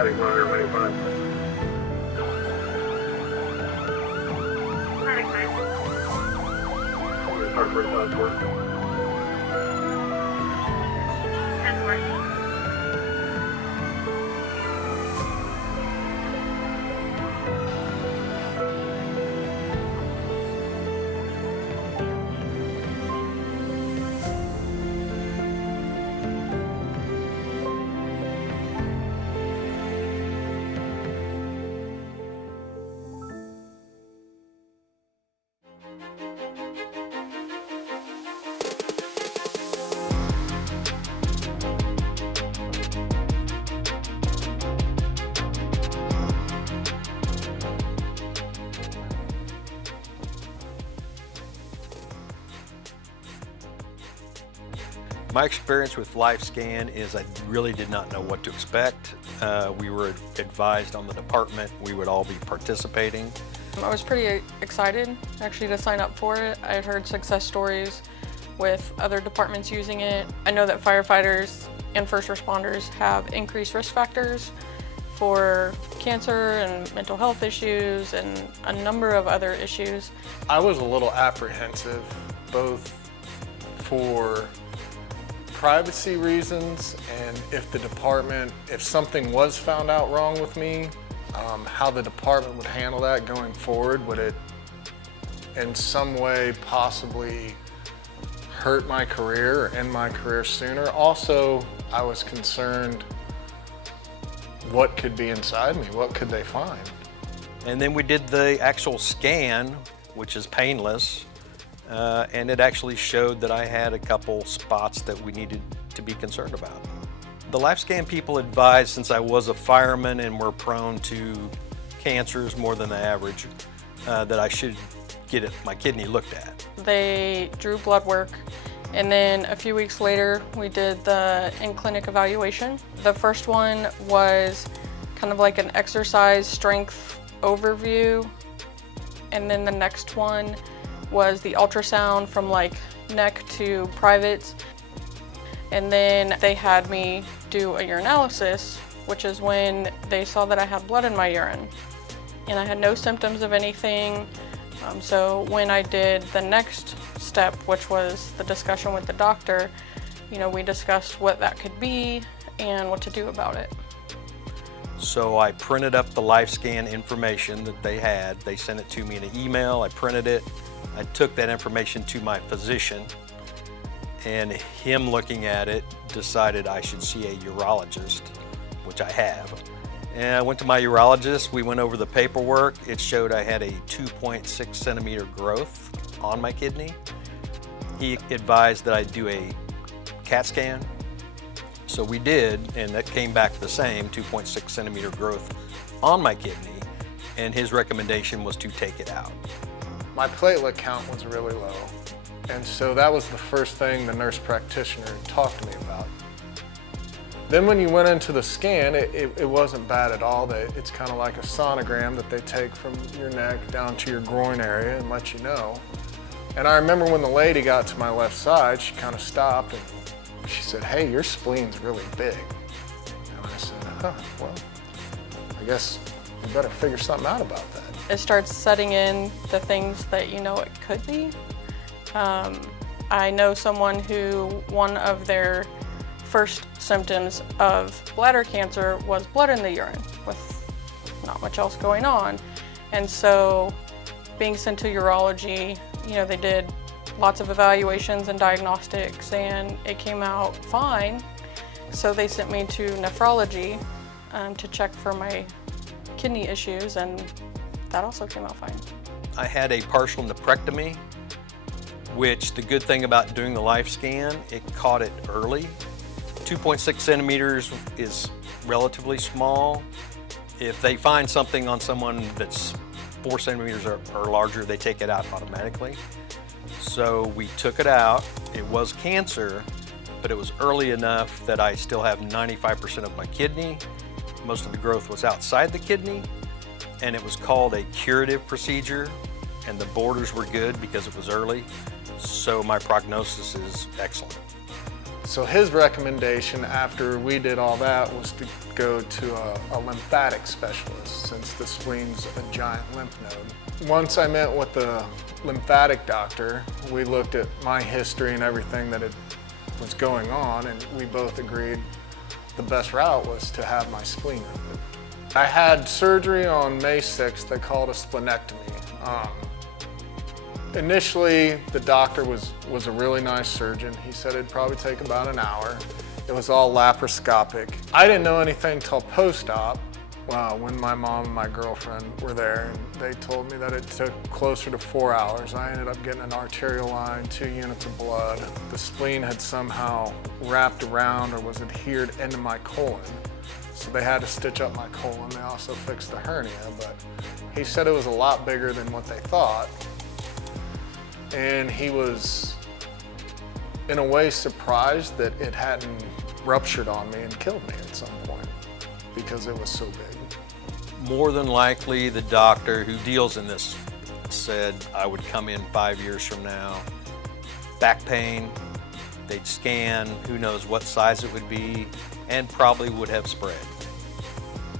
Heading 125. Start for Southport. 10-4. My experience with Lifescan is I really did not know what to expect. We were advised on the department we would all be participating. I was pretty excited actually to sign up for it. I had heard success stories with other departments using it. I know that firefighters and first responders have increased risk factors for cancer and mental health issues and a number of other issues. I was a little apprehensive, both for privacy reasons and if something was found out wrong with me, how the department would handle that going forward. Would it in some way possibly hurt my career or end my career sooner? Also, I was concerned what could be inside me, what could they find? And then we did the actual scan, which is painless. And it actually showed that I had a couple spots that we needed to be concerned about. The Lifescan people advised, since I was a fireman and were prone to cancers more than the average, that I should get my kidney looked at. They drew blood work, and then a few weeks later we did the in-clinic evaluation. The first one was kind of like an exercise strength overview, and then the next one was the ultrasound from like neck to privates. And then they had me do a urinalysis, which is when they saw that I had blood in my urine. And I had no symptoms of anything. So when I did the next step, which was the discussion with the doctor, we discussed what that could be and what to do about it. So I printed up the Lifescan information that they had. They sent it to me in an email. I printed it. I took that information to my physician, and him looking at it decided I should see a urologist, which I have. And I went to my urologist. We went over the paperwork. It showed I had a 2.6 centimeter growth on my kidney. He advised that I do a CAT scan. So we did, and that came back the same, 2.6 centimeter growth on my kidney, and his recommendation was to take it out. My platelet count was really low, and so that was the first thing the nurse practitioner talked to me about. Then when you went into the scan, it wasn't bad at all. It's kind of like a sonogram that they take from your neck down to your groin area and let you know. And I remember when the lady got to my left side, she kind of stopped and she said, "Hey, your spleen's really big." And I said, well, I guess we better figure something out about that. It starts setting in the things that it could be. I know someone who one of their first symptoms of bladder cancer was blood in the urine with not much else going on. And so being sent to urology, they did lots of evaluations and diagnostics and it came out fine. So they sent me to nephrology to check for my kidney issues, and that also came out fine. I had a partial nephrectomy, which the good thing about doing the Lifescan, it caught it early. 2.6 centimeters is relatively small. If they find something on someone that's 4 centimeters or larger, they take it out automatically. So we took it out. It was cancer, but it was early enough that I still have 95% of my kidney. Most of the growth was outside the kidney, and it was called a curative procedure, and the borders were good because it was early. So my prognosis is excellent. So his recommendation after we did all that was to go to a lymphatic specialist, since the spleen's a giant lymph node. Once I met with the lymphatic doctor, we looked at my history and everything that was going on, and we both agreed the best route was to have my spleen removed. I had surgery on May 6th. They called a splenectomy. Initially, the doctor was a really nice surgeon. He said it'd probably take about an hour. It was all laparoscopic. I didn't know anything till post-op, when my mom and my girlfriend were there, and they told me that it took closer to 4 hours. I ended up getting an arterial line, 2 units of blood. The spleen had somehow wrapped around or was adhered into my colon. So they had to stitch up my colon. They also fixed the hernia, but he said it was a lot bigger than what they thought. And he was, in a way, surprised that it hadn't ruptured on me and killed me at some point, because it was so big. More than likely, the doctor who deals in this said I would come in 5 years from now, back pain, they'd scan, who knows what size it would be, and probably would have spread.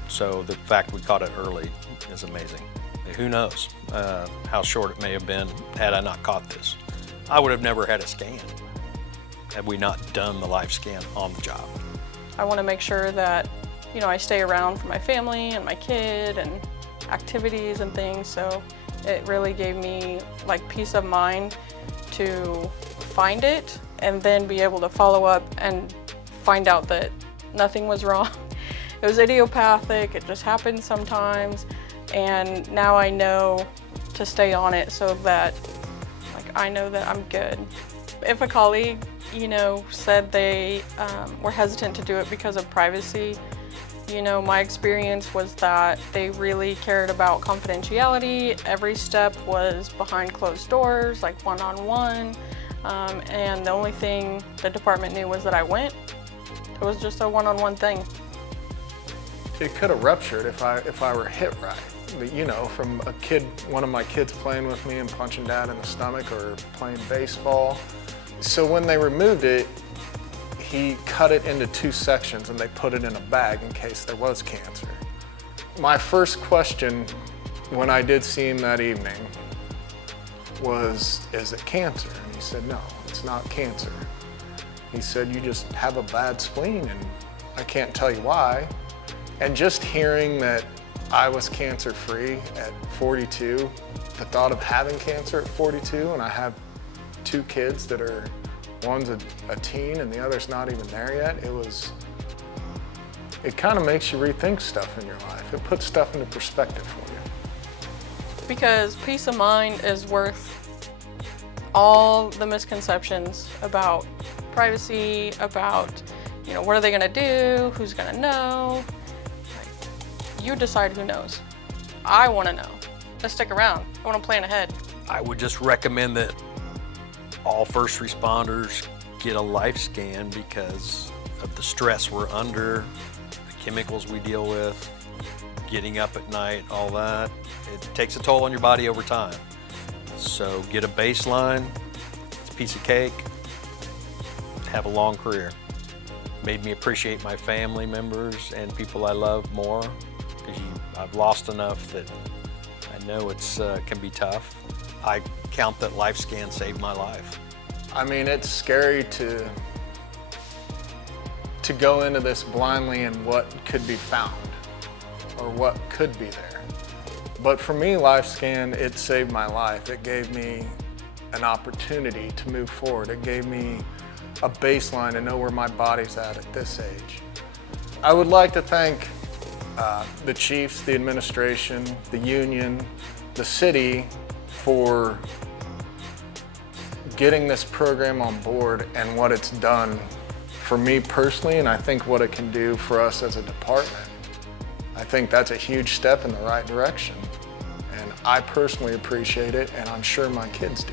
So the fact we caught it early is amazing. Who knows how short it may have been had I not caught this. I would have never had a scan had we not done the Lifescan on the job. I want to make sure that, you know, I stay around for my family and my kid and activities and things, so it really gave me like peace of mind to find it and then be able to follow up and find out that nothing was wrong. It was idiopathic, it just happens sometimes, and now I know to stay on it so that I know that I'm good. If a colleague, you know, said they were hesitant to do it because of privacy, you know, my experience was that they really cared about confidentiality. Every step was behind closed doors, like one-on-one, and the only thing the department knew was that I went. It was just a one-on-one thing. It could have ruptured if I were hit right. You know, from a kid, one of my kids playing with me and punching dad in the stomach, or playing baseball. So when they removed it, he cut it into 2 sections and they put it in a bag in case there was cancer. My first question when I did see him that evening was, is it cancer? And he said, no, it's not cancer. He said, you just have a bad spleen and I can't tell you why. And just hearing that I was cancer-free at 42, the thought of having cancer at 42, and I have 2 kids that are, one's a teen and the other's not even there yet, it kind of makes you rethink stuff in your life. It puts stuff into perspective for you. Because peace of mind is worth all the misconceptions about privacy, about, you know, what are they gonna do, who's gonna know. You decide who knows. I wanna know. Let's stick around. I wanna plan ahead. I would just recommend that all first responders get a Lifescan because of the stress we're under, the chemicals we deal with, getting up at night, all that. It takes a toll on your body over time. So get a baseline, it's a piece of cake, have a long career. Made me appreciate my family members and people I love more, because I've lost enough that I know it's can be tough. I count that Lifescan saved my life. I mean, it's scary to go into this blindly and what could be found or what could be there. But for me, Lifescan, it saved my life. It gave me an opportunity to move forward. It gave me a baseline to know where my body's at this age. I would like to thank the chiefs, the administration, the union, the city for getting this program on board and what it's done for me personally, and I think what it can do for us as a department. I think that's a huge step in the right direction. And I personally appreciate it, and I'm sure my kids do.